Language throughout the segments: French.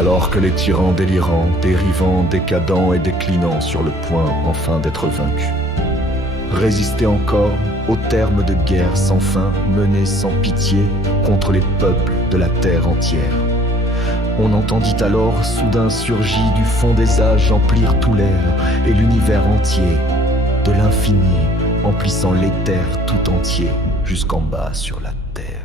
Alors que les tyrans délirants, dérivants, décadents et déclinants sur le point enfin d'être vaincus. Résister encore au terme de guerres sans fin menées sans pitié contre les peuples de la terre entière. On entendit alors soudain surgi du fond des âges emplir tout l'air et l'univers entier, de l'infini emplissant l'éther tout entier jusqu'en bas sur la terre.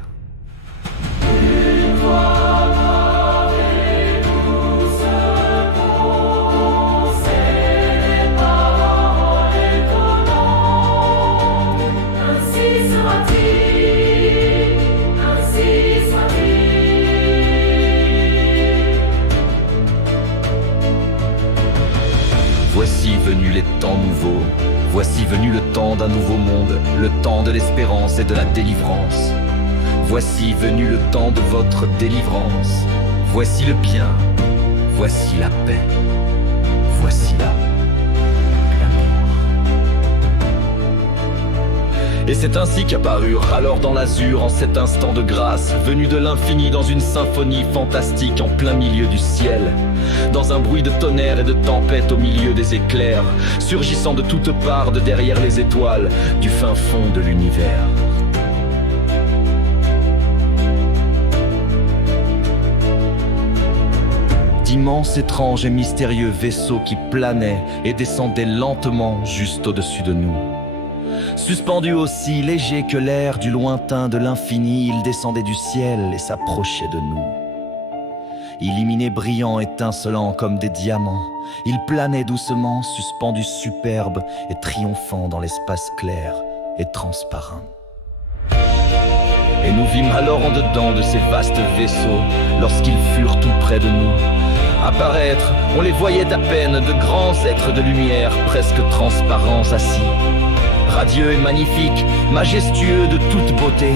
Voici venus les temps nouveaux, voici venu le temps d'un nouveau monde, le temps de l'espérance et de la délivrance. Voici venu le temps de votre délivrance, voici le bien, voici la paix, voici l'amour. Et c'est ainsi qu'apparurent alors dans l'azur, en cet instant de grâce, venus de l'infini dans une symphonie fantastique en plein milieu du ciel, dans un bruit de tonnerre et de tempête au milieu des éclairs, surgissant de toutes parts de derrière les étoiles, du fin fond de l'univers. D'immenses, étranges et mystérieux vaisseaux qui planaient et descendaient lentement juste au-dessus de nous. Suspendus aussi légers que l'air du lointain de l'infini, ils descendaient du ciel et s'approchaient de nous. Illuminés, brillants, étincelants comme des diamants, ils planaient doucement, suspendus superbes et triomphants dans l'espace clair et transparent. Et nous vîmes alors en dedans de ces vastes vaisseaux, lorsqu'ils furent tout près de nous. Apparaître, on les voyait à peine, de grands êtres de lumière, presque transparents assis. Radieux et magnifiques, majestueux de toute beauté.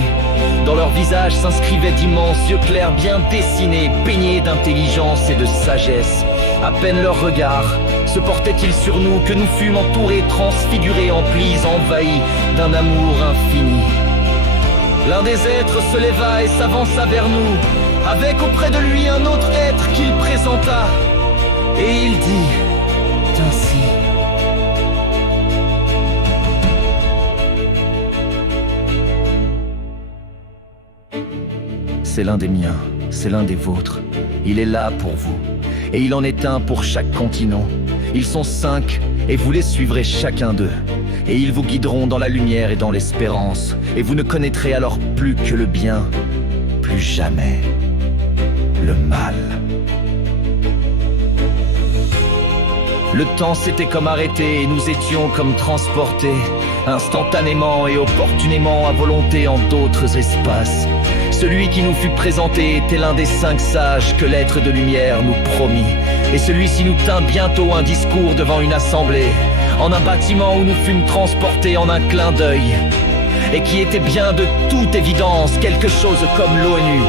Dans leurs visages s'inscrivaient d'immenses yeux clairs bien dessinés, peignés d'intelligence et de sagesse. À peine leur regard se portait-il sur nous que nous fûmes entourés, transfigurés, emplis, envahis d'un amour infini. L'un des êtres se leva et s'avança vers nous, avec auprès de lui un autre être qu'il présenta. Et il dit ainsi: c'est l'un des miens, c'est l'un des vôtres. Il est là pour vous, et il en est un pour chaque continent. Ils sont 5, et vous les suivrez chacun d'eux. Et ils vous guideront dans la lumière et dans l'espérance, et vous ne connaîtrez alors plus que le bien, plus jamais le mal. Le temps s'était comme arrêté, et nous étions comme transportés, instantanément et opportunément à volonté en d'autres espaces. Celui qui nous fut présenté était l'un des 5 sages que l'être de lumière nous promit. Et celui-ci nous tint bientôt un discours devant une assemblée, en un bâtiment où nous fûmes transportés en un clin d'œil, et qui était bien de toute évidence quelque chose comme l'ONU,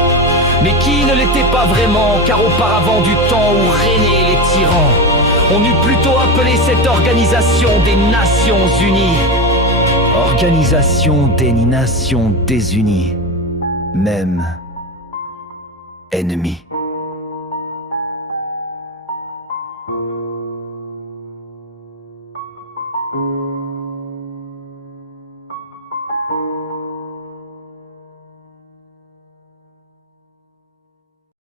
mais qui ne l'était pas vraiment, car auparavant du temps où régnaient les tyrans, on eût plutôt appelé cette organisation des Nations Unies. Organisation des Nations Désunies, même ennemi.